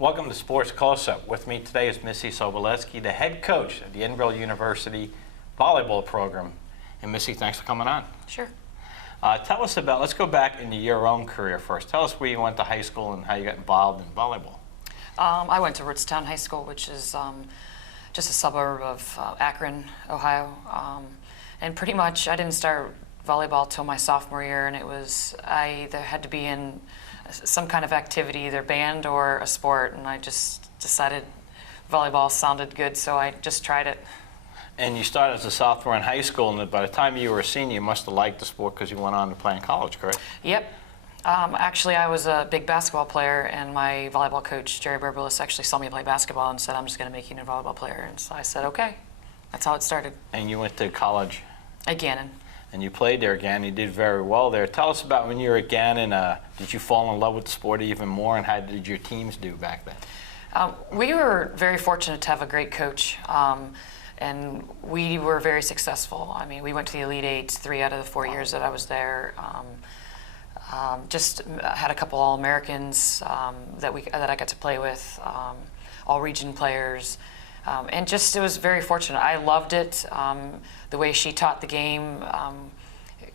Welcome to Sports Close-Up. With me today is Missy Soboleski, the head coach of the Edinboro University volleyball program. And Missy, thanks for coming on. Sure. Tell us about, let's go back into your own career first. Tell us where you went to high school and how you got involved in volleyball. I went to Rootstown High School, which is just a suburb of Akron, Ohio. And pretty much I didn't start volleyball till my sophomore year, and I either had to be in some kind of activity, either band or a sport, and I just decided volleyball sounded good, so I just tried it. And you started as a sophomore in high school, and by the time you were a senior, you must have liked the sport because you went on to play in college, correct? Yep. Actually, I was a big basketball player, and my volleyball coach, Jerry Berbelis, actually saw me play basketball and said, I'm just going to make you a volleyball player. And so I said, okay. That's how it started. And you went to college? At Gannon. And you played there again. You did very well there. Tell us about when you were at Gannon. Did you fall in love with the sport even more, and how did your teams do back then? We were very fortunate to have a great coach, and we were very successful. I mean, we went to the Elite Eight 3 out of the 4 years that I was there. Just had a couple All-Americans that I got to play with, all-region players. And just, it was very fortunate. I loved it. The way she taught the game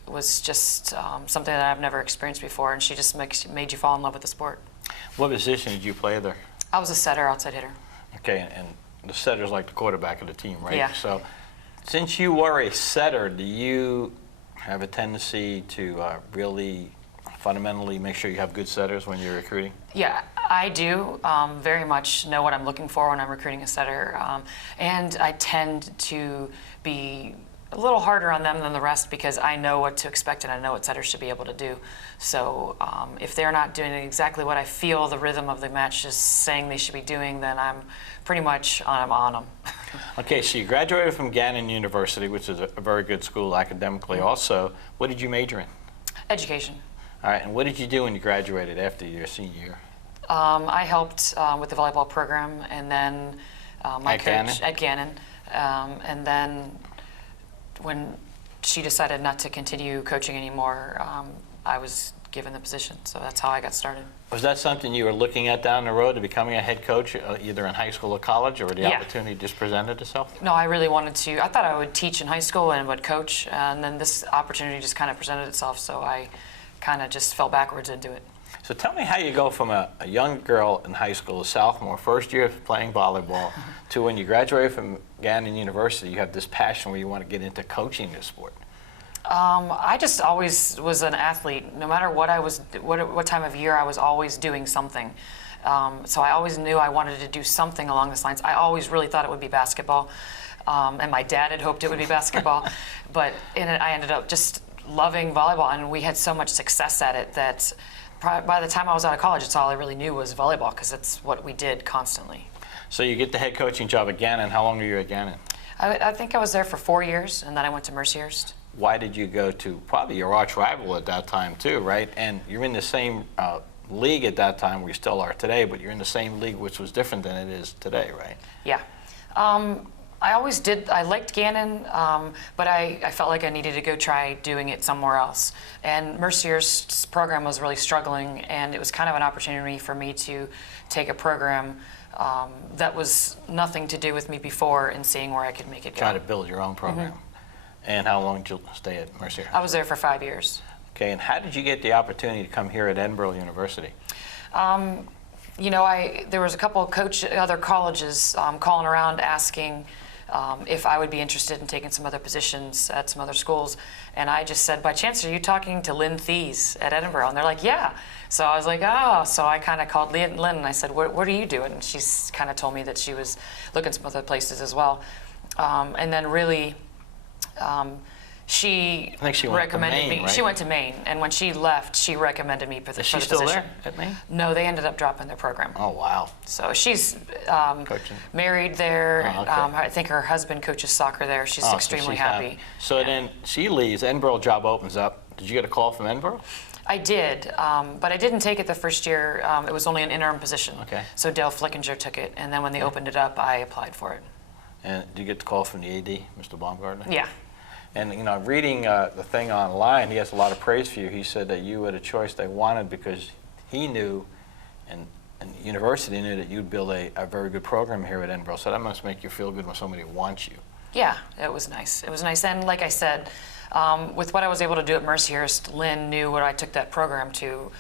was just something that I've never experienced before, and she just made you fall in love with the sport. What position did you play there? I was a setter, outside hitter. Okay, and the setter's like the quarterback of the team, right? Yeah. So, since you were a setter, do you have a tendency to really fundamentally make sure you have good setters when you're recruiting? Yeah, I do very much know what I'm looking for when I'm recruiting a setter, and I tend to be a little harder on them than the rest because I know what to expect and I know what setters should be able to do. So if they're not doing exactly what I feel the rhythm of the match is saying they should be doing, then I'm pretty much on them. Okay, so you graduated from Gannon University, which is a very good school academically. Also, what did you major in? Education. All right, and what did you do when you graduated after your senior year? I helped with the volleyball program, and then my coach at Gannon, and then when she decided not to continue coaching anymore, I was given the position, so that's how I got started. Was that something you were looking at down the road to becoming a head coach, either in high school or college, or the opportunity just presented itself? No, I really wanted to. I thought I would teach in high school and would coach, and then this opportunity just kind of presented itself, so I kind of just fell backwards into it. So tell me how you go from a young girl in high school, a sophomore, first year of playing volleyball, to when you graduate from Gannon University, you have this passion where you want to get into coaching this sport. I just always was an athlete. No matter what time of year, I was always doing something. So I always knew I wanted to do something along this lines. I always really thought it would be basketball, and my dad had hoped it would be basketball, but I ended up just loving volleyball, and we had so much success at it that by the time I was out of college, it's all I really knew was volleyball because it's what we did constantly. So you get the head coaching job at Gannon. How long were you at Gannon? I think I was there for 4 years, and then I went to Mercyhurst. Why did you go to probably your arch rival at that time too, right? And you're in the same league at that time, where you still are today, but you're in the same league, which was different than it is today, right? Yeah. I always did. I liked Gannon, but I felt like I needed to go try doing it somewhere else. And Mercyhurst's program was really struggling, and it was kind of an opportunity for me to take a program that was nothing to do with me before and seeing where I could make it go. Try to build your own program. And how long did you stay at Mercyhurst? I was there for 5 years. Okay, and how did you get the opportunity to come here at Edinboro University? You know, there was a couple of other colleges calling around asking if I would be interested in taking some other positions at some other schools. And I just said, by chance, are you talking to Lynn Thies at Edinboro? And they're like, yeah. So I was like, oh. So I kind of called Lynn and I said, what are you doing? And she's kind of told me that she was looking some other places as well. And then really, she recommended Maine, me. right? She went to Maine, and when she left, she recommended me for the position. Is she still there at Maine? No, they ended up dropping their program. Oh, wow. So she's married there. Oh, okay. I think her husband coaches soccer there. She's extremely happy. So then she leaves, Edinboro job opens up. Did you get a call from Edinboro? I did, but I didn't take it the first year. It was only an interim position. Okay. So Dale Flickinger took it, and then when they opened it up, I applied for it. And did you get the call from the AD, Mr. Baumgartner? Yeah. And you know, reading the thing online, he has a lot of praise for you. He said that you were the choice they wanted because he knew, and and the university knew that you'd build a very good program here at Edinboro, so that must make you feel good when somebody wants you. Yeah, it was nice. It was nice. And like I said, with what I was able to do at Mercyhurst, Lynn knew what I took that program to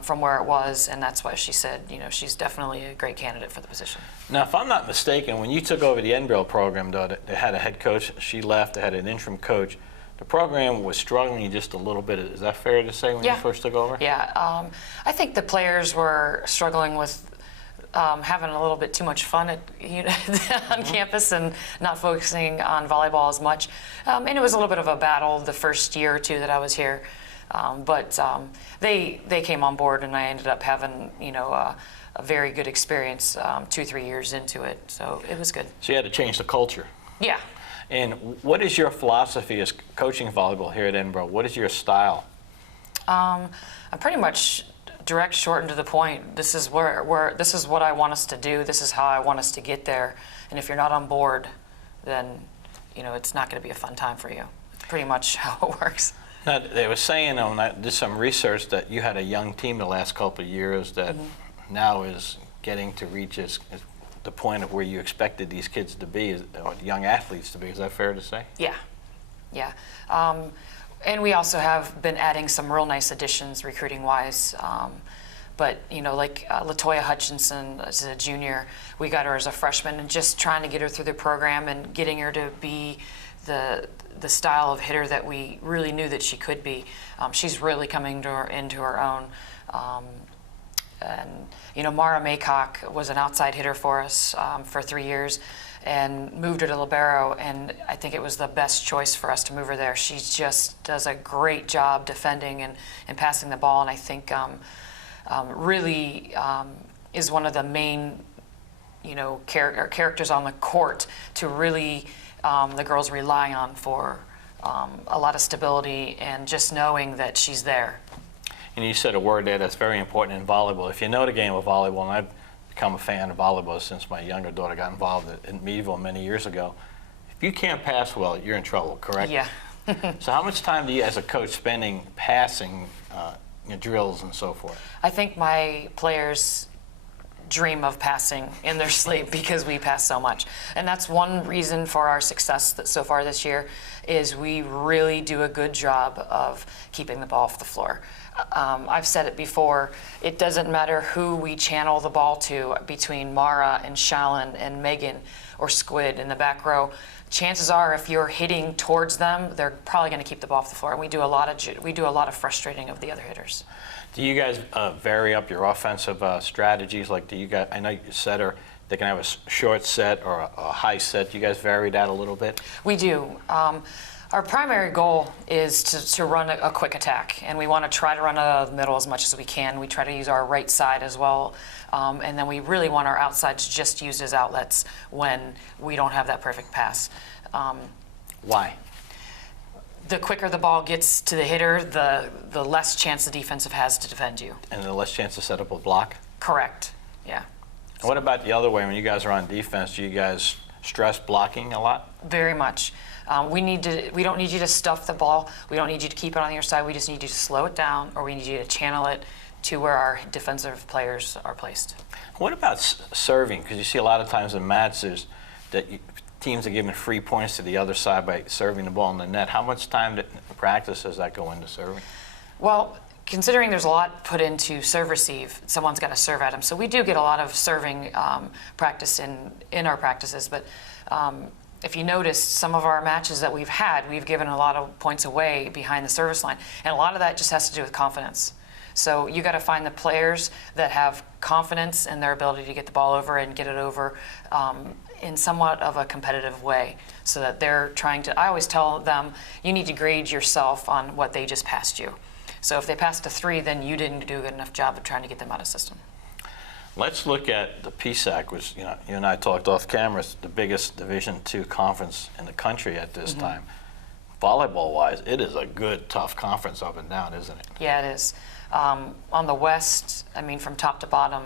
from where it was, and that's why she said, you know, she's definitely a great candidate for the position. Now, if I'm not mistaken, when you took over the Edinboro program, though, they had a head coach. She left. They had an interim coach. The program was struggling just a little bit. Is that fair to say when you first took over? Yeah. I think the players were struggling with having a little bit too much fun at, on campus and not focusing on volleyball as much. And it was a little bit of a battle the first year or two that I was here. But they came on board, and I ended up having, a very good experience 2-3 years into it. So it was good. So you had to change the culture. Yeah. And what is your philosophy as coaching volleyball here at Edinboro? What is your style? I'm pretty much direct, short, and to the point. This is this is what I want us to do. This is how I want us to get there. And if you're not on board, then it's not going to be a fun time for you. It's pretty much how it works. Now, they were saying when I did some research that you had a young team the last couple of years that now is getting to reach the point of where you expected these kids to be, or young athletes to be. Is that fair to say? Yeah, yeah. And we also have been adding some real nice additions recruiting-wise. But, like Latoya Hutchinson as a junior, we got her as a freshman, and just trying to get her through the program and getting her to be the style of hitter that we really knew that she could be. She's really coming into her own. And Mara Maycock was an outside hitter for us for 3 years, and moved her to Libero, and I think it was the best choice for us to move her there. She just does a great job defending and passing the ball, and I think really is one of the main characters on the court to really the girls rely on for a lot of stability and just knowing that she's there. And you said a word there that's very important in volleyball. If you know the game of volleyball, and I've become a fan of volleyball since my younger daughter got involved in Meadville many years ago, if you can't pass well, you're in trouble, correct? Yeah. So how much time do you, as a coach, spending passing drills and so forth? I think my players dream of passing in their sleep because we pass so much. And that's one reason for our success so far this year, is we really do a good job of keeping the ball off the floor. I've said it before, it doesn't matter who we channel the ball to between Mara and Challen and Megan or Squid in the back row. Chances are, if you're hitting towards them, they're probably going to keep the ball off the floor. And we do a lot of frustrating of the other hitters. Do you guys vary up your offensive strategies? Like, do you guys? I know you setter. They can have a short set or a high set. Do you guys vary that a little bit? We do. Our primary goal is to run a quick attack, and we want to try to run out of the middle as much as we can. We try to use our right side as well, and then we really want our outsides just used as outlets when we don't have that perfect pass. Why? The quicker the ball gets to the hitter, the less chance the defensive has to defend you. And the less chance to set up a block? Correct, yeah. And what about the other way? When you guys are on defense, do you guys stress blocking a lot? Very much. We don't need you to stuff the ball. We don't need you to keep it on your side. We just need you to slow it down, or we need you to channel it to where our defensive players are placed. What about serving? Because you see a lot of times in matches that teams are giving free points to the other side by serving the ball in the net. How much time practice does that go into serving? Well, considering there's a lot put into serve receive, someone's got to serve at them. So we do get a lot of serving practice in our practices. But if you notice, some of our matches that we've had, we've given a lot of points away behind the service line. And a lot of that just has to do with confidence. So you got to find the players that have confidence in their ability to get the ball over and get it over in somewhat of a competitive way, so that they're trying to, I always tell them, you need to grade yourself on what they just passed you. So if they passed a 3, then you didn't do a good enough job of trying to get them out of system. Let's look at the PSAC, which you and I talked off camera, it's the biggest Division II conference in the country at this time. Volleyball-wise, it is a good, tough conference up and down, isn't it? Yeah, it is. On the West, I mean, from top to bottom,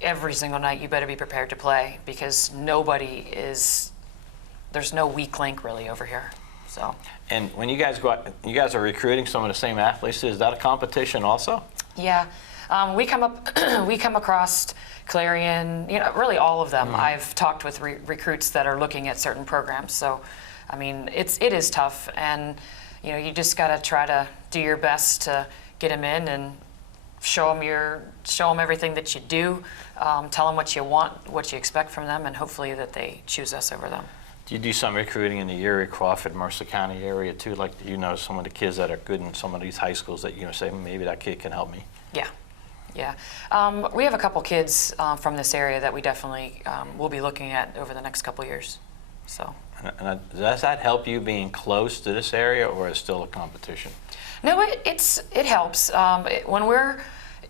every single night you better be prepared to play, because there's no weak link really over here. So. And when you guys go out, you guys are recruiting some of the same athletes. Is that a competition also? Yeah, we come up, we come across Clarion, really all of them. I've talked with recruits that are looking at certain programs. So, I mean, it is tough, and you just got to try to do your best to get them in and show them everything that you do, tell them what you want, what you expect from them, and hopefully that they choose us over them. Do you do some recruiting in the Erie, Crawford, Mercer County area too? Like, some of the kids that are good in some of these high schools that say, maybe that kid can help me? Yeah. Yeah. We have a couple kids from this area that we definitely will be looking at over the next couple years. So. And does that help you being close to this area, or is it still a competition? No, it helps.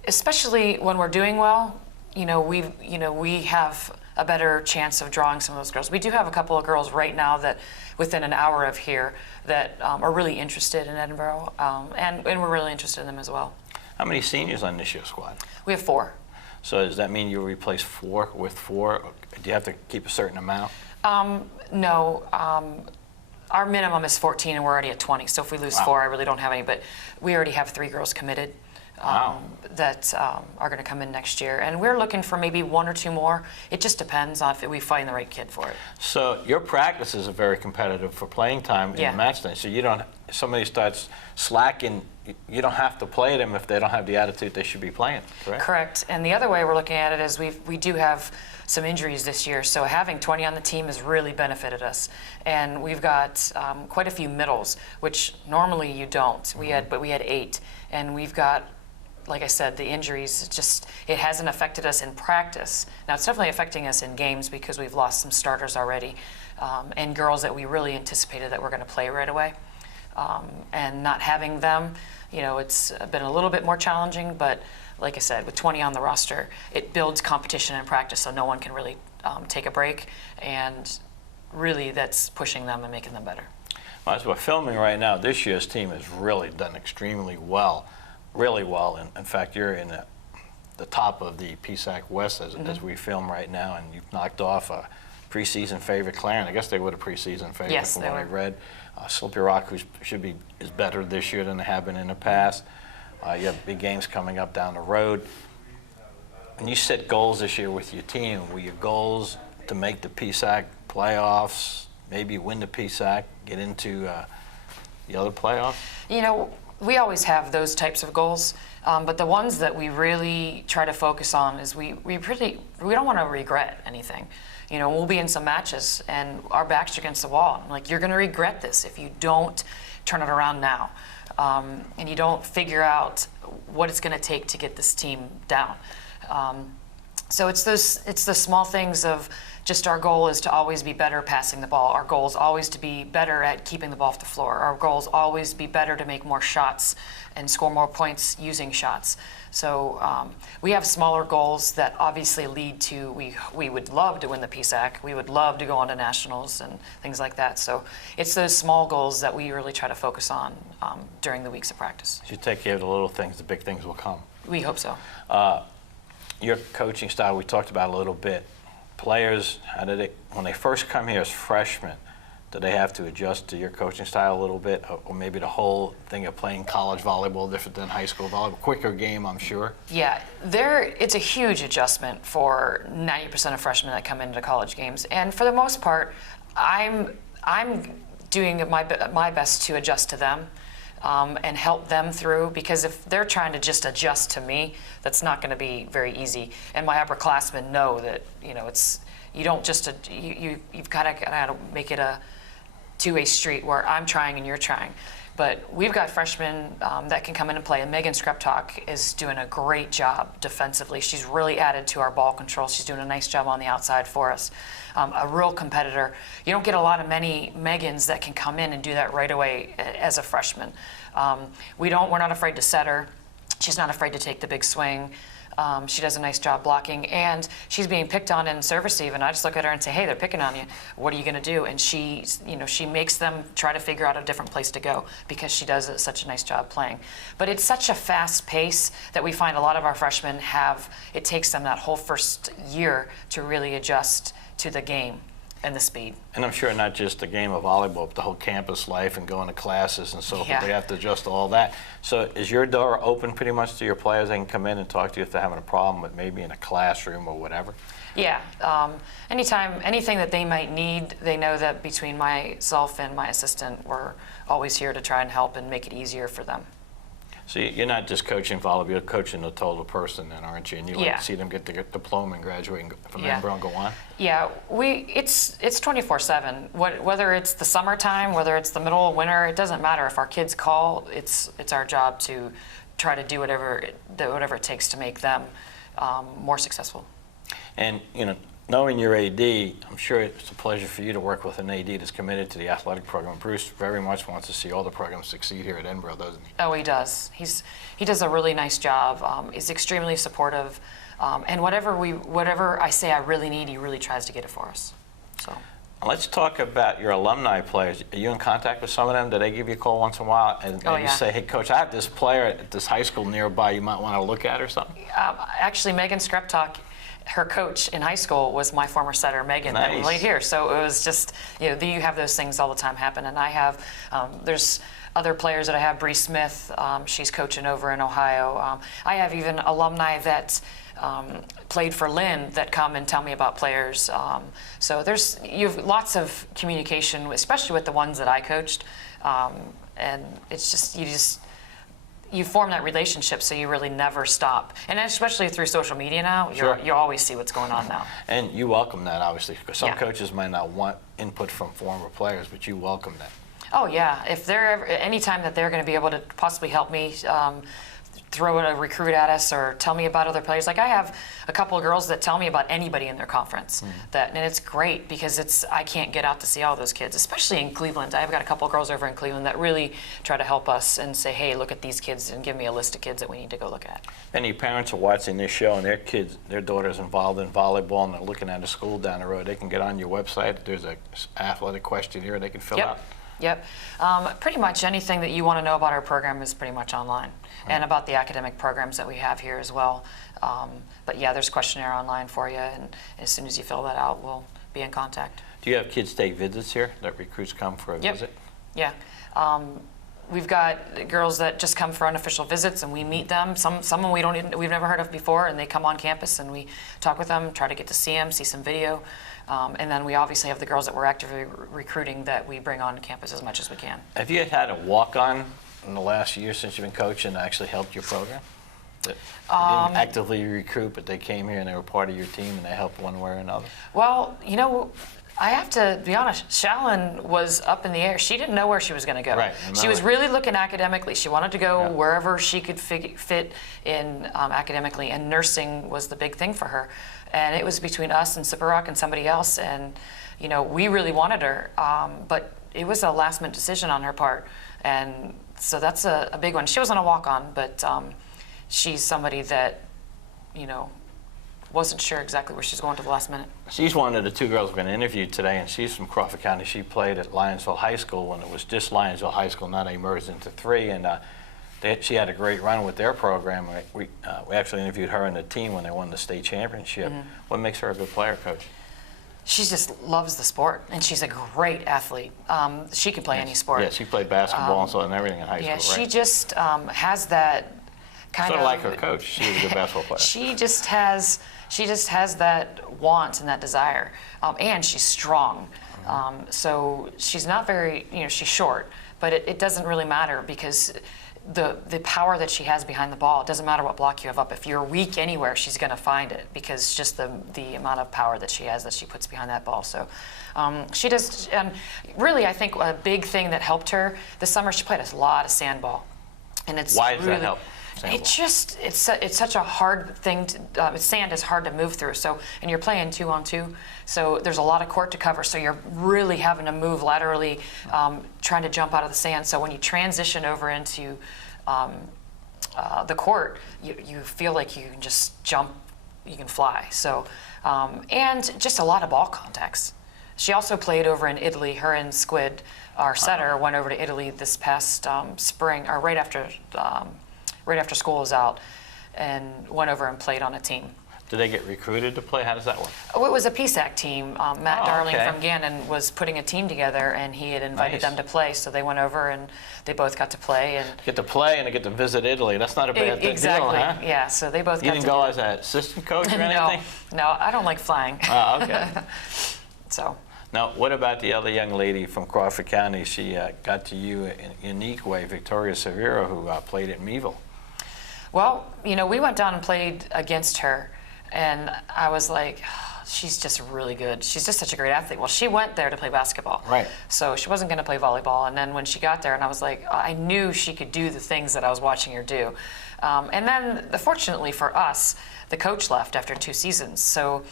Especially when we're doing well, we have a better chance of drawing some of those girls. We do have a couple of girls right now that within an hour of here that are really interested in Edinboro, and we're really interested in them as well. How many seniors on this year's squad? We have 4. So does that mean you replace 4 with 4? Or do you have to keep a certain amount? No. Our minimum is 14, and we're already at 20. So if we lose 4, I really don't have any. But we already have 3 girls committed that are going to come in next year. And we're looking for maybe 1 or 2 more. It just depends on if we find the right kid for it. So your practices are very competitive for playing time in match day. So if somebody starts slacking, you don't have to play them if they don't have the attitude they should be playing, correct? Correct. And the other way we're looking at it is we do have some injuries this year, so having 20 on the team has really benefited us. And we've got quite a few middles, which normally you don't. But we had 8, and we've got, like I said, the injuries. It hasn't affected us in practice. Now it's definitely affecting us in games because we've lost some starters already, and girls that we really anticipated that were going to play right away. And not having them, it's been a little bit more challenging, but like I said, with 20 on the roster, it builds competition in practice, so no one can really take a break, and really that's pushing them and making them better. Well, as we're filming right now, this year's team has really done extremely well, really well. And in fact, you're in the top of the PSAC West as we film right now, and you've knocked off a preseason favorite, Clarion. I guess they were the preseason favorite, yes, from what I read. Slippery Rock, who is better this year than they have been in the past. You have big games coming up down the road. And you set goals this year with your team. Were your goals to make the PSAC playoffs, maybe win the PSAC, get into the other playoffs? We always have those types of goals, but the ones that we really try to focus on is we don't want to regret anything. We'll be in some matches and our backs are against the wall. I'm like, you're going to regret this if you don't turn it around now, and you don't figure out what it's going to take to get this team down. So it's the small things of just our goal is to always be better passing the ball. Our goal is always to be better at keeping the ball off the floor. Our goal is always be better to make more shots and score more points using shots. So we have smaller goals that obviously lead to, we would love to win the PSAC. We would love to go on to nationals and things like that. So it's those small goals that we really try to focus on during the weeks of practice. If you take care of the little things, the big things will come. We hope so. Your coaching style, we talked about a little bit. Players, when they first come here as freshmen, do they have to adjust to your coaching style a little bit, or maybe the whole thing of playing college volleyball different than high school volleyball? Quicker game, I'm sure. Yeah, it's a huge adjustment for 90% of freshmen that come into college games, and for the most part, I'm doing my best to adjust to them. And help them through, because if they're trying to just adjust to me, that's not going to be very easy. And my upperclassmen know that you don't just you've got to make it a two-way street where I'm trying and you're trying. But we've got freshmen that can come in and play, and Megan Skreptok is doing a great job defensively. She's really added to our ball control. She's doing a nice job on the outside for us. A real competitor. You don't get a lot of many Megans that can come in and do that right away as a freshman. We're not afraid to set her. She's not afraid to take the big swing. She does a nice job blocking, and she's being picked on in service even. I just look at her and say, hey, they're picking on you. What are you going to do? And she makes them try to figure out a different place to go because she does such a nice job playing. But it's such a fast pace that we find a lot of our freshmen it takes them that whole first year to really adjust to the game. and the speed. And I'm sure not just the game of volleyball, but the whole campus life and going to classes and so forth. Yeah. They have to adjust to all that. So is your door open pretty much to your players? They can come in and talk to you if they're having a problem with maybe in a classroom or whatever? Yeah. Anytime, anything that they might need, they know that between myself and my assistant, we're always here to try and help and make it easier for them. So you're not just coaching volleyball, you're coaching the total person then, aren't you? And you like Yeah. to see them get their diploma and graduate and go from Yeah. Edinboro and go on? Yeah, it's 24/7. Whether it's the summertime, whether it's the middle of winter, it doesn't matter. If our kids call, it's our job to try to do whatever it takes to make them more successful. And, you know, knowing your AD, I'm sure it's a pleasure for you to work with an AD that's committed to the athletic program. Bruce very much wants to see all the programs succeed here at Edinboro, doesn't he? Oh, he does. He does a really nice job. He's extremely supportive, and whatever I say I really need, he really tries to get it for us. So. Let's talk about your alumni players. Are you in contact with some of them? Do they give you a call once in a while and Oh, you yeah. say, hey, Coach, I have this player at this high school nearby you might want to look at or something? Actually, Megan Skreptok, her coach in high school was my former setter, Megan, that Nice. played here. So it was just, you have those things all the time happen. And I have, there's other players that I have, Bree Smith, she's coaching over in Ohio. I have even alumni that played for Lynn that come and tell me about players. So you have lots of communication, especially with the ones that I coached. And it's just, you form that relationship, so you really never stop. And especially through social media now, Sure. you always see what's going on now. And you welcome that, obviously, because some Yeah. coaches might not want input from former players, but you welcome that. Oh yeah, if they're anytime that they're going to be able to possibly help me throw a recruit at us or tell me about other players. Like I have a couple of girls that tell me about anybody in their conference. And it's great because I can't get out to see all those kids, especially in Cleveland. I've got a couple of girls over in Cleveland that really try to help us and say, hey, look at these kids and give me a list of kids that we need to go look at. Any parents are watching this show and their daughter's involved in volleyball and they're looking at a school down the road, they can get on your website. There's an athletic questionnaire they can fill out. Yep. Pretty much anything that you want to know about our program is pretty much online, and about the academic programs that we have here as well. But yeah, there's a questionnaire online for you, and as soon as you fill that out, we'll be in contact. Do you have kids take visits here, that recruits come for a visit? Yeah. We've got girls that just come for unofficial visits, and we meet them. Some we've never heard of before, and they come on campus, and we talk with them, try to get to see them, see some video. And then we obviously have the girls that we're actively recruiting that we bring on campus as much as we can. Have you had a walk-on in the last year since you've been coaching that actually helped your program? That didn't actively recruit, but they came here and they were part of your team and they helped one way or another? Well, I have to be honest, Challen was up in the air. She didn't know where she was going to go. Right. She was really looking academically. She wanted to go wherever she could fit in academically, and nursing was the big thing for her. And it was between us and Servero and somebody else, and we really wanted her, but it was a last-minute decision on her part, and so that's a big one. She wasn't a walk-on, but she's somebody that wasn't sure exactly where she's going to the last minute. She's one of the two girls who've been interviewed today, and she's from Crawford County. She played at Lyonsville High School when it was just Lyonsville High School, now they merged into three, and she had a great run with their program. We actually interviewed her and the team when they won the state championship. What makes her a good player, Coach? She just loves the sport, and she's a great athlete. She can play any sport. Yeah, she played basketball and everything in high school, right? She just has that kind sort of of like her coach. She was a good basketball player. She just has that want and that desire, and she's strong. So she's not very, she's short, but it doesn't really matter because the power that she has behind the ball, it doesn't matter what block you have up. If you're weak anywhere, she's going to find it because just the amount of power that she has that she puts behind that ball. So she does, and really I think a big thing that helped her this summer, she played a lot of sandball. And it's Why does that help? It's such a hard thing sand is hard to move through, and you're playing 2-on-2, so there's a lot of court to cover, so you're really having to move laterally, trying to jump out of the sand. So when you transition over into the court, you feel like you can just jump, you can fly. So and just a lot of ball contacts. She also played over in Italy. Her and Squid, our setter, went over to Italy this past spring, or right after school was out, and went over and played on a team. Do they get recruited to play? How does that work? Oh, it was a PSAC team. Matt Oh, Darling okay. from Gannon was putting a team together, and he had invited Nice. them to play. So they went over, and they both got to play. And Get to play and they get to visit Italy. That's not a bad thing, exactly, huh? yeah. So they both You got didn't to go do as an assistant coach or no, anything? no, I don't like flying. Oh, okay. So. Now, what about the other young lady from Crawford County? She got to you in a unique way, Victoria Servero, who played at Meadville. Well, you know, we went down and played against her, and I was like, she's just really good. She's just such a great athlete. Well, she went there to play basketball. Right. So she wasn't going to play volleyball. And then when she got there, and I was like, I knew she could do the things that I was watching her do. And then, fortunately for us, the coach left after 2 seasons. So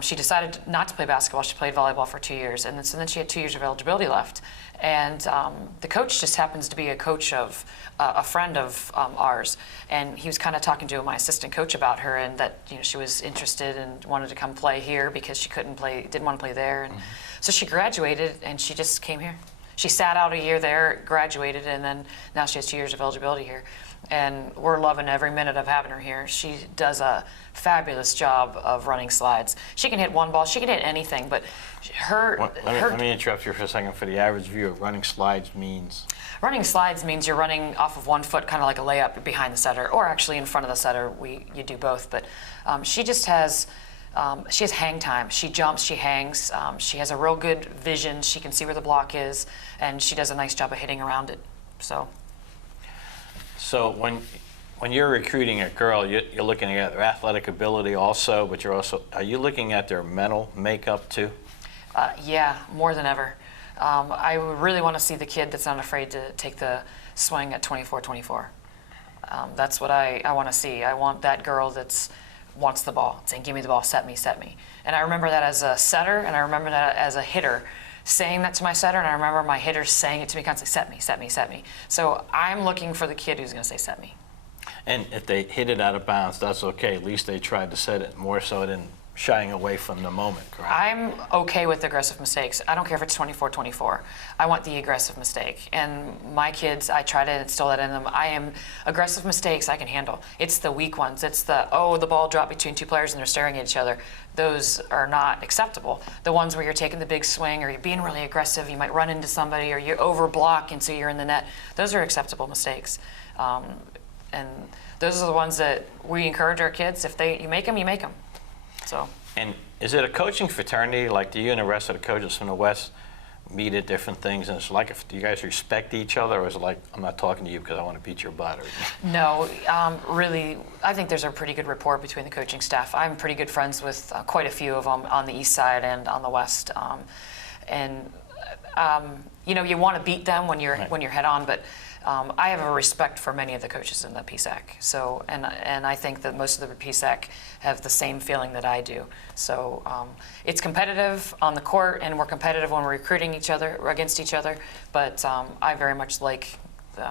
she decided not to play basketball. She played volleyball for 2 years. And so then she had 2 years of eligibility left. And the coach just happens to be a coach of a friend of ours, and he was kind of talking to my assistant coach about her, and that she was interested and wanted to come play here because she didn't want to play there, and so she graduated and she just came here. She sat out a year there, graduated, and then now she has 2 years of eligibility here. And we're loving every minute of having her here. She does a fabulous job of running slides. She can hit one ball, she can hit anything, but Let me interrupt you for a second. For the average viewer, running slides means? Running slides means you're running off of one foot, kind of like a layup behind the setter, or actually in front of the setter. You do both, but she just has hang time. She jumps, she hangs. She has a real good vision. She can see where the block is, and she does a nice job of hitting around it. So when you're recruiting a girl, you're looking at their athletic ability also, but are you looking at their mental makeup too? Yeah, more than ever. I really want to see the kid that's not afraid to take the swing at 24-24. That's what I want to see. I want that girl that wants the ball, saying, give me the ball, set me, set me. And I remember that as a setter, and I remember that as a hitter, saying that to my setter, and I remember my hitters saying it to me constantly, set me, set me, set me. So I'm looking for the kid who's going to say, set me. And if they hit it out of bounds, that's okay. At least they tried to set it more so than shying away from the moment, correct? I'm okay with aggressive mistakes. I don't care if it's 24-24. I want the aggressive mistake. And my kids, I try to instill that in them. Aggressive mistakes I can handle. It's the weak ones. It's the ball dropped between 2 players and they're staring at each other. Those are not acceptable. The ones where you're taking the big swing or you're being really aggressive, you might run into somebody or you overblock and so you're in the net. Those are acceptable mistakes. And those are the ones that we encourage our kids. If you make them, you make them. So. And is it a coaching fraternity? Like, do you and the rest of the coaches from the West meet at different things? And it's like, do you guys respect each other, or is it like, I'm not talking to you because I want to beat your butt? No, really, I think there's a pretty good rapport between the coaching staff. I'm pretty good friends with quite a few of them on the east side and on the west. You want to beat them when you're head on, but I have a respect for many of the coaches in the PSAC. So, and I think that most of the PSAC have the same feeling that I do. So it's competitive on the court, and we're competitive when we're recruiting each other or against each other. But I very much like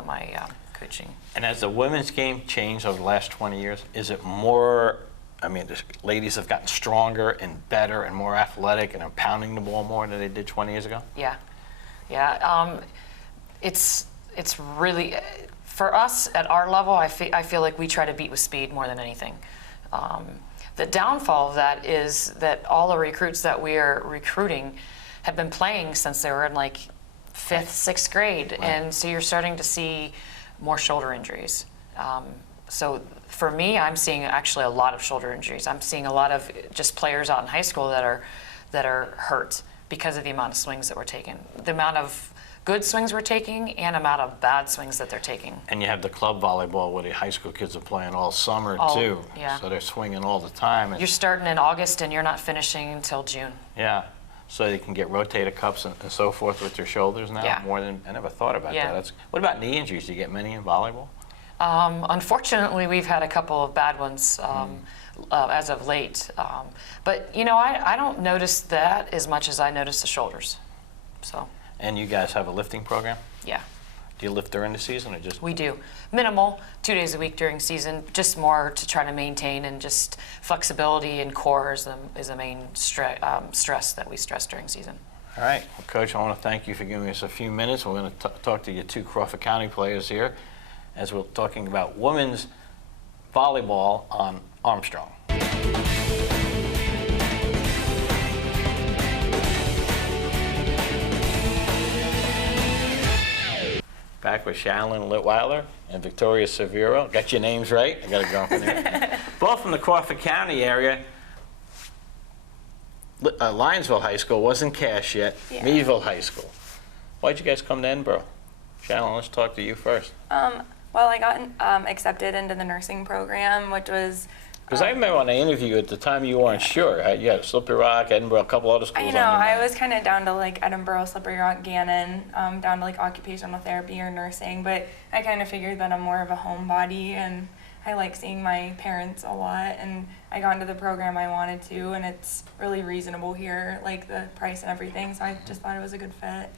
my coaching. And as the women's game changed over the last 20 years, is it more? I mean, the ladies have gotten stronger and better and more athletic and are pounding the ball more than they did 20 years ago. Yeah. It's really, for us at our level, I feel like we try to beat with speed more than anything. The downfall of that is that all the recruits that we are recruiting have been playing since they were in like 5th, 6th grade. Right. And so you're starting to see more shoulder injuries. So for me, I'm seeing actually a lot of shoulder injuries. I'm seeing a lot of just players out in high school that are hurt because of the amount of swings that we're taking. The amount of good swings we're taking and amount of bad swings that they're taking. And you have the club volleyball where the high school kids are playing all summer too. Yeah. So they're swinging all the time. You're starting in August and you're not finishing until June. Yeah. So they can get rotator cuffs and so forth with their shoulders now. Yeah. More than I never thought about that. What about knee injuries? Do you get many in volleyball? Unfortunately, we've had a couple of bad ones as of late. But I don't notice that as much as I notice the shoulders. So. And you guys have a lifting program? Yeah. Do you lift during the season or just? We do. Minimal, 2 days a week during season, just more to try to maintain, and just flexibility and core is the main stress that we stress during season. All right. Well, Coach, I want to thank you for giving us a few minutes. We're going to talk to your 2 Crawford County players here as we're talking about women's volleyball on Armstrong. Back with Challen Litwiler and Victoria Servero. Got your names right? I got to go in there. Both from the Crawford County area. Lionsville High School wasn't Cash yet. Yeah. Meadville High School. Why'd you guys come to Edinboro? Challen, let's talk to you first. Well, I got accepted into the nursing program, which was... Because I remember when I interviewed you at the time you weren't sure. You had Slippery Rock, Edinboro, a couple other schools. I know, I was kind of down to like Edinboro, Slippery Rock, Gannon, down to like occupational therapy or nursing, but I kind of figured that I'm more of a homebody and I like seeing my parents a lot, and I got into the program I wanted to, and it's really reasonable here, like the price and everything, so I just thought it was a good fit.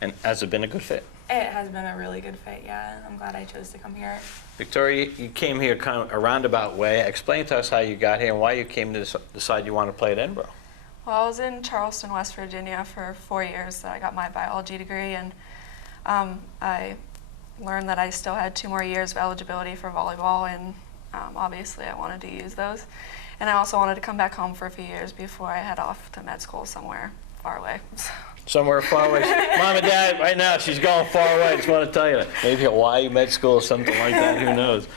And has it been a good fit? It has been a really good fit, yeah. I'm glad I chose to come here. Victoria, you came here kind of a roundabout way. Explain to us how you got here and why you came to decide you want to play at Edinboro. Well, I was in Charleston, West Virginia for 4 years. So I got my biology degree, and I learned that I still had 2 more years of eligibility for volleyball, and obviously I wanted to use those. And I also wanted to come back home for a few years before I head off to med school somewhere far away. Somewhere far away. Mom and Dad, right now, she's going far away. I just want to tell you that. Maybe Hawaii med school or something like that. Who knows?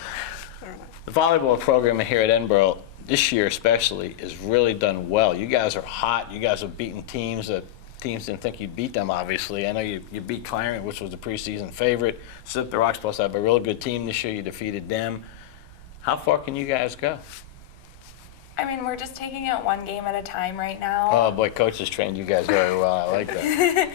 The volleyball program here at Edinboro, this year especially, has really done well. You guys are hot. You guys have beaten teams that teams didn't think you'd beat them, obviously. I know you beat Clarence, which was the preseason favorite. Slippery Rock's supposed to have a real good team this year. You defeated them. How far can you guys go? I mean, we're just taking it one game at a time right now. Oh boy, coach has trained you guys very well. I like that.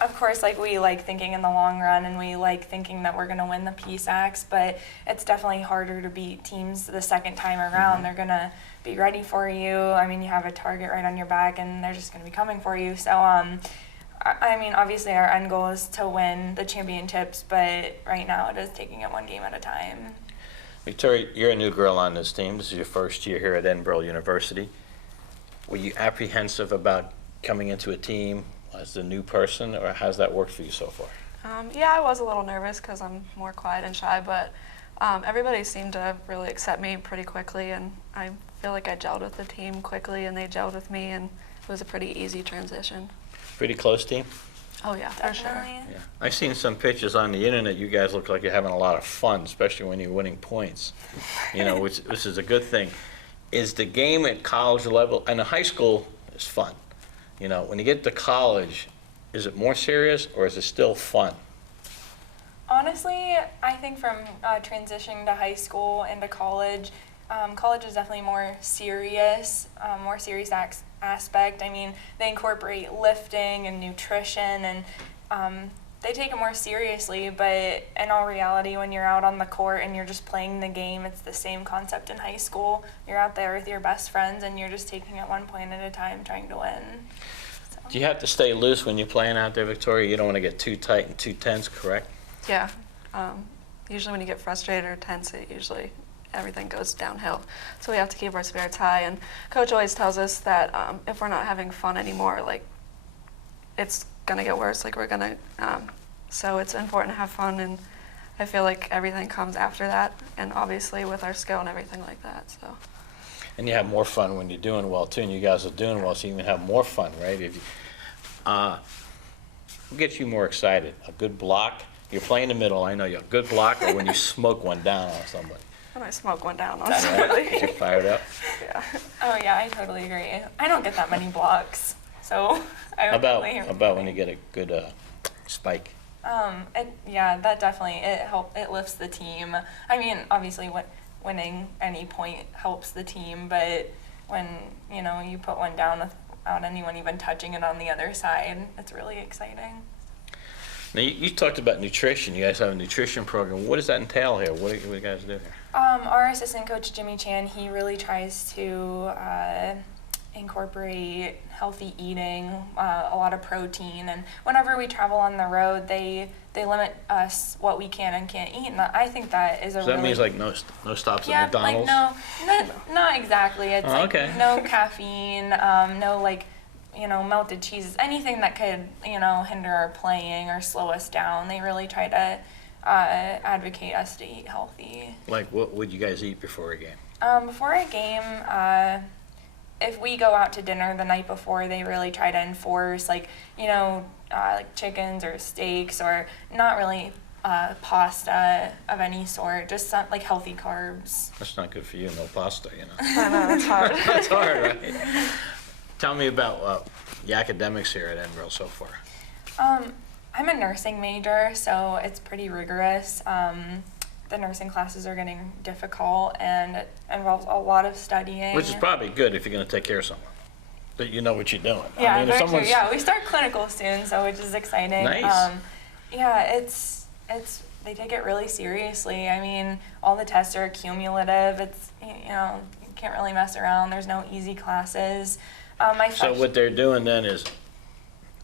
Of course, like we like thinking in the long run, and we like thinking that we're going to win the PSACs, but it's definitely harder to beat teams the second time around. They're going to be ready for you. I mean, you have a target right on your back, and they're just going to be coming for you. So, I mean, obviously our end goal is to win the championships, but right now it is taking it one game at a time. Victoria, you're a new girl on this team. This is your first year here at Edinboro University. Were you apprehensive about coming into a team as the new person, or how's that worked for you so far? Yeah, I was a little nervous because I'm more quiet and shy, but everybody seemed to really accept me pretty quickly, and I feel like I gelled with the team quickly, and they gelled with me, and it was a pretty easy transition. Pretty close team? Oh yeah, for sure. Definitely. Yeah. I've seen some pictures on the internet. You guys look like you're having a lot of fun, especially when you're winning points, you know, which is a good thing. Is the game at college level, and the high school is fun, you know, when you get to college, is it more serious or is it still fun? Honestly, I think from transitioning to high school into college, college is definitely more serious aspect. I mean, they incorporate lifting and nutrition, and they take it more seriously, but in all reality, when you're out on the court and you're just playing the game, it's the same concept in high school. You're out there with your best friends, and you're just taking it one point at a time, trying to win. So. Do you have to stay loose when you're playing out there, Victoria? You don't want to get too tight and too tense, correct? Yeah. Usually when you get frustrated or tense, everything goes downhill. So we have to keep our spirits high. And Coach always tells us that if we're not having fun anymore, like, it's going to get worse. Like, we're going to, so it's important to have fun. And I feel like everything comes after that. And obviously with our skill and everything like that, so. And you have more fun when you're doing well, too. And you guys are doing well, so you even have more fun, right? If you, what gets you more excited? A good block? You're playing the middle, I know you're a good block, or when you smoke one down on somebody? When I smoke one down on somebody. Get you fired up? Yeah. Oh yeah, I totally agree. I don't get that many blocks, so I would totally hear About when you get a good spike? Yeah, that definitely, it lifts the team. I mean, obviously winning any point helps the team, but when, you know, you put one down without anyone even touching it on the other side, it's really exciting. Now, you talked about nutrition. You guys have a nutrition program. What does that entail here? What do you guys do here? Our assistant coach, Jimmy Chan, he really tries to incorporate healthy eating, a lot of protein, and whenever we travel on the road, they limit us what we can and can't eat, and I think that is a So really... that means like no stops yeah, at McDonald's? like not exactly. It's okay. No caffeine, no like, you know, melted cheeses, anything that could, you know, hinder our playing or slow us down. They really try to advocate us to eat healthy. Like, what would you guys eat before a game? Before a game, if we go out to dinner the night before, they really try to enforce, like, like chickens or steaks, or not really pasta of any sort, just some, like, healthy carbs. That's not good for you, no pasta, I know, it's hard. That's hard, right? Tell me about the academics here at Edinboro so far. I'm a nursing major, so it's pretty rigorous. The nursing classes are getting difficult, and it involves a lot of studying. Which is probably good if you're going to take care of someone, that you know what you're doing. Yeah, I mean, if very true. someone's Yeah, we start clinical soon, so which is exciting. Nice. Yeah, it's they take it really seriously. I mean, all the tests are cumulative. It's you can't really mess around. There's no easy classes. So what they're doing then is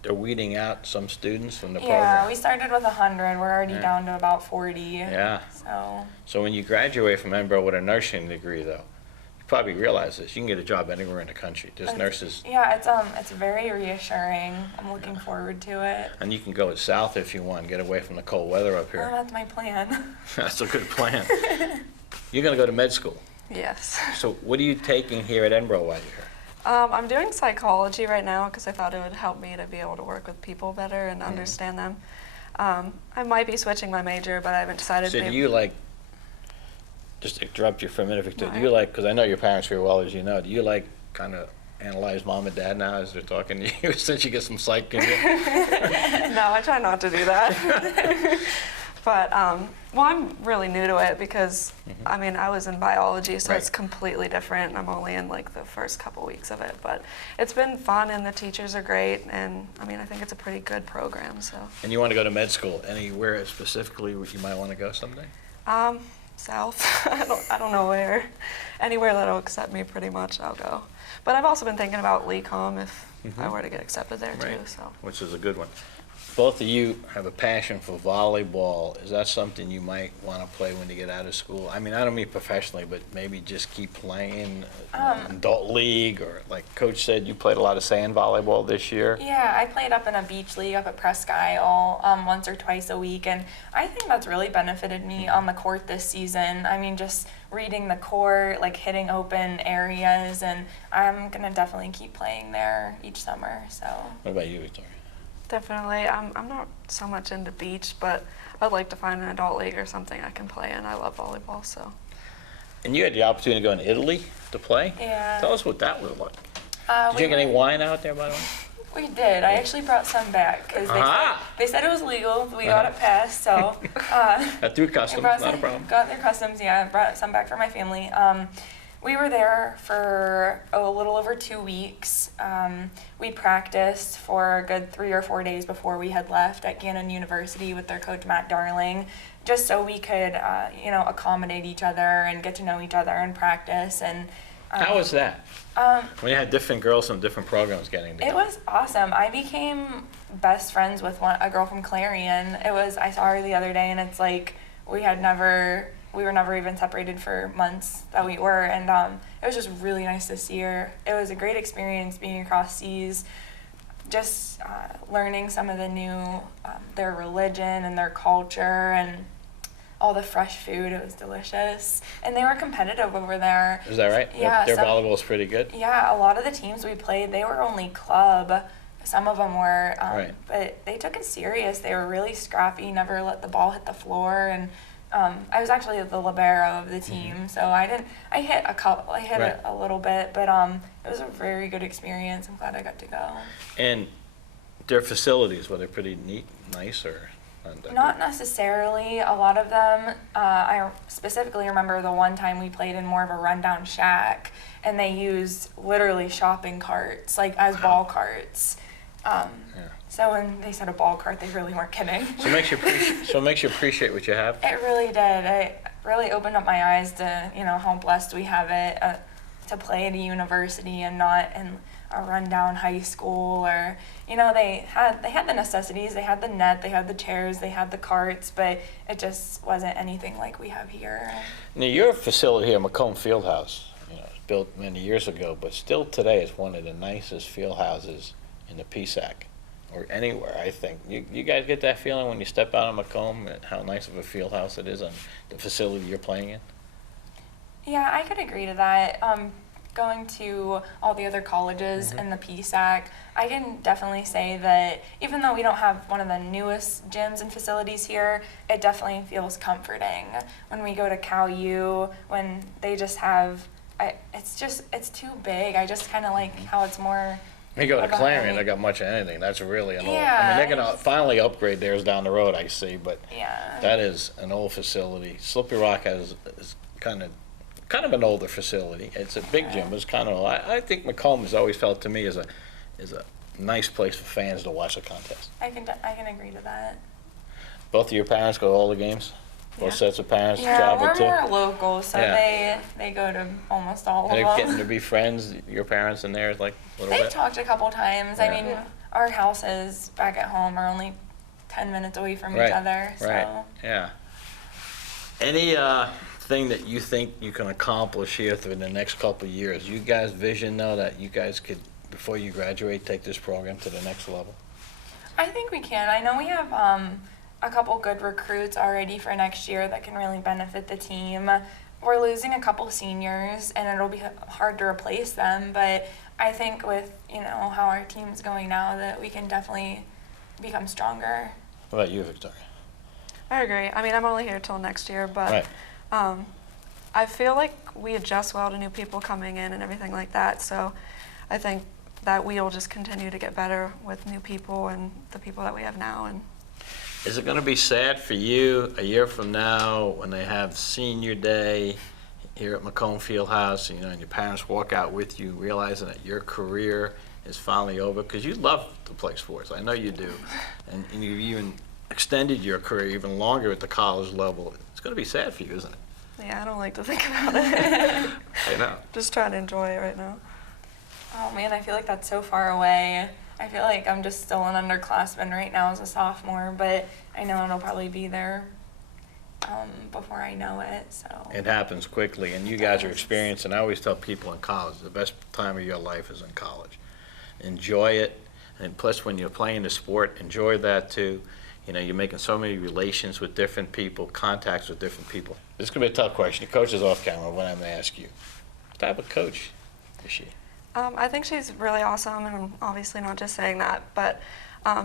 they're weeding out some students from the Yeah, program. we started with 100. We're already down to about 40. Yeah. So. So when you graduate from Edinboro with a nursing degree, though, you probably realize this. You can get a job anywhere in the country. There's nurses. Yeah, it's very reassuring. I'm looking forward to it. And you can go south if you want, get away from the cold weather up Well, here. that's my plan. That's a good plan. You're going to go to med school. Yes. So what are you taking here at Edinboro while you're here? I'm doing psychology right now because I thought it would help me to be able to work with people better and understand them. I might be switching my major, but I haven't decided. So do you like, just to interrupt you for a minute, Victor, do you No. like, because I know your parents very well, as you know, do you like kind of analyze mom and dad now as they're talking to you since you get some psych in you? No, I try not to do that. But, well, I'm really new to it because, I mean, I was in biology, so Right. it's completely different. I'm only in, like, the first couple weeks of it. But it's been fun, and the teachers are great, and, I mean, I think it's a pretty good program, so. And you want to go to med school, anywhere specifically where you might want to go someday? South. I don't know where. Anywhere that'll accept me, pretty much, I'll go. But I've also been thinking about LECOM if I were to get accepted there, too, Right. so. Which is a good one. Both of you have a passion for volleyball. Is that something you might want to play when you get out of school? I mean, I don't mean professionally, but maybe just keep playing adult league, or like Coach said, you played a lot of sand volleyball this year. Yeah, I played up in a beach league up at Presque Isle once or twice a week, and I think that's really benefited me on the court this season. I mean, just reading the court, like hitting open areas, and I'm gonna definitely keep playing there each summer. So. What about you, Victoria? Definitely. I'm not so much into beach, but I'd like to find an adult league or something I can play in. I love volleyball, so. And you had the opportunity to go in Italy to play? Yeah. Tell us what that was like. Did We you get any were- wine out there, by the way? We did. I actually brought some back because they said it was legal. We got it passed, so. Through I customs, brought not a some- problem. Got their customs, yeah. I brought some back for my family. We were there for a little over 2 weeks. We practiced for a good 3 or 4 days before we had left at Gannon University with their coach Matt Darling, just so we could, accommodate each other and get to know each other and practice. And How was that? When you had different girls from different programs getting together. it was awesome. I became best friends with a girl from Clarion. I saw her the other day, and it's like we were never even separated for months that we were, and it was just really nice to see her. It was a great experience being across seas, just learning some of the new, their religion and their culture, and all the fresh food. It was delicious, and they were competitive over there. Is that right? Yeah, Their some- volleyball is pretty good? Yeah, a lot of the teams we played, they were only club. Some of them were, Right. but they took it serious. They were really scrappy, never let the ball hit the floor, and I was actually the libero of the team, so I hit a couple, I hit Right. a little bit, but it was a very good experience. I'm glad I got to go. And their facilities, were they pretty neat, nice, or not that Not good? necessarily. A lot of them, I specifically remember the one time we played in more of a rundown shack, and they used literally shopping carts, like as ball carts. So when they said a ball cart, they really weren't kidding. So it makes you appreciate what you have? It really did. It really opened up my eyes to, how blessed we have it to play at a university and not in a rundown high school, or, they had the necessities. They had the net, they had the chairs, they had the carts, but it just wasn't anything like we have here. Now, your facility here, Macomb Fieldhouse, it was built many years ago, but still today it's one of the nicest field houses in the PSAC. or anywhere, I think. You guys get that feeling when you step out of Macomb, and how nice of a field house it is on the facility you're playing in? Yeah, I could agree to that. Going to all the other colleges in the PSAC, I can definitely say that even though we don't have one of the newest gyms and facilities here, it definitely feels comforting. When we go to Cal U, when they just have, it's too big. I just kind of like how it's more. You go to of a Clarion, high- they got much of anything. That's really an old. I Yeah, mean, they're I gonna just- finally upgrade theirs down the road, I see, but Yeah. that is an old facility. Slippery Rock is kind of an older facility. It's a big gym, but it's kind of. I think Macomb has always felt to me as a nice place for fans to watch a contest. I can agree to that. Both of your parents go to all the games. Both Yeah. sets of parents Yeah, travel we're too. more local, so Yeah. they go to almost all of They're them. getting to be friends. Your parents and theirs, like a little They've bit. talked a couple times. I Yeah. mean, Yeah. our houses back at home are only 10 minutes away from Right, each other. So right. Yeah. Any thing that you think you can accomplish here through the next couple of years? You guys vision though that you guys could, before you graduate, take this program to the next level? I think we can. I know we have a couple good recruits already for next year that can really benefit the team. We're losing a couple seniors, and it'll be hard to replace them. But I think with how our team's going now, that we can definitely become stronger. What about you, Victoria? I agree. I mean, I'm only here till next year, but Right. I feel like we adjust well to new people coming in and everything like that. So I think that we will just continue to get better with new people and the people that we have now. And Is it going to be sad for you a year from now when they have senior day here at Macomb Fieldhouse, and your parents walk out with you realizing that your career is finally over? Because you love to play sports. I know you do. And you've even extended your career even longer at the college level. It's going to be sad for you, isn't it? yeah, I don't like to think about it. I know. Just trying to enjoy it right now. Oh man, I feel like that's so far away. I feel like I'm just still an underclassman right now as a sophomore, but I know it'll probably be there before I know it. So It happens quickly, and you guys are experienced. And I always tell people in college, the best time of your life is in college. Enjoy it, and plus when you're playing the sport, enjoy that too. You're making so many relations with different people, contacts with different people. This is going to be a tough question. The coach is off camera when I'm going to ask you. What type of coach is she? I think she's really awesome, and I'm obviously not just saying that, but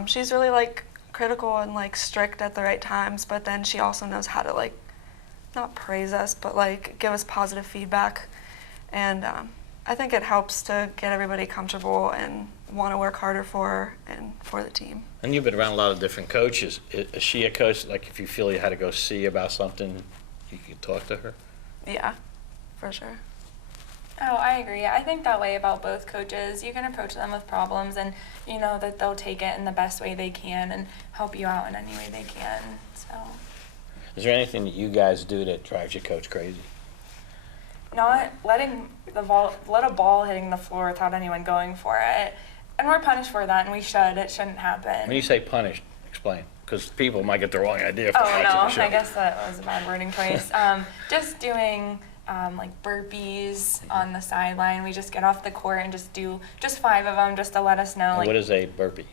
she's really like critical and like strict at the right times, but then she also knows how to like not praise us, but like give us positive feedback. And I think it helps to get everybody comfortable and want to work harder for her and for the team. And you've been around a lot of different coaches. Is she a coach, like if you feel you had to go see about something, you could talk to her? Yeah, for sure. Oh, I agree. I think that way about both coaches. You can approach them with problems, and you know that they'll take it in the best way they can and help you out in any way they can. So, Is there anything that you guys do that drives your coach crazy? not letting let a ball hitting the floor without anyone going for it, and we're punished for that, and we should. It shouldn't happen. When you say punished, explain. Because people might get the wrong idea if they're Oh watching no, the show. I guess that was a bad wording choice. Just doing like burpees on the sideline. We just get off the court and just do 5 of them just to let us know. And Like, what is a burpee?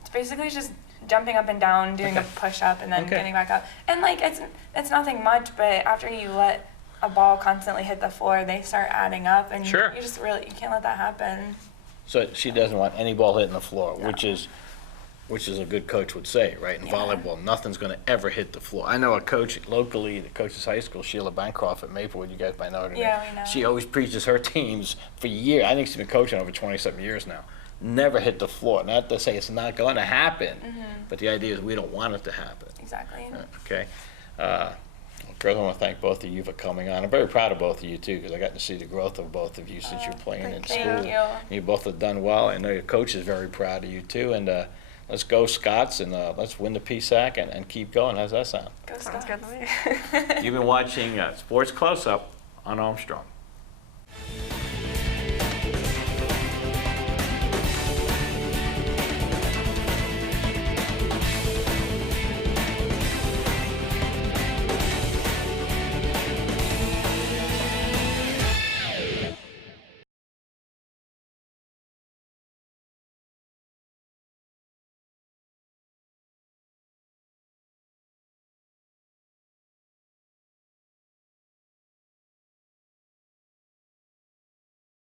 it's basically just jumping up and down, doing Okay. a push up, and then Okay. getting back up. And like it's nothing much, but after you let a ball constantly hit the floor, they start adding up, and Sure. you can't let that happen. So she doesn't want any ball hitting the floor, No. which is a good coach would say, right? In Yeah. volleyball, nothing's going to ever hit the floor. I know a coach locally that coaches high school, Sheila Bancroft at Maplewood. You guys might know her. Yeah, we know. She always preaches her teams for years. I think she's been coaching over 20-something years now. Never hit the floor. Not to say it's not going to happen, but the idea is we don't want it to happen. Exactly. Okay. Girls, I want to thank both of you for coming on. I'm very proud of both of you, too, because I got to see the growth of both of you since you're playing in thank school. you. You both have done well. I know your coach is very proud of you, too. And let's go, Scots, and let's win the PSAC and keep going. How's that sound? Go Sounds Scots. good to me. You've been watching Sports Close-Up on Armstrong.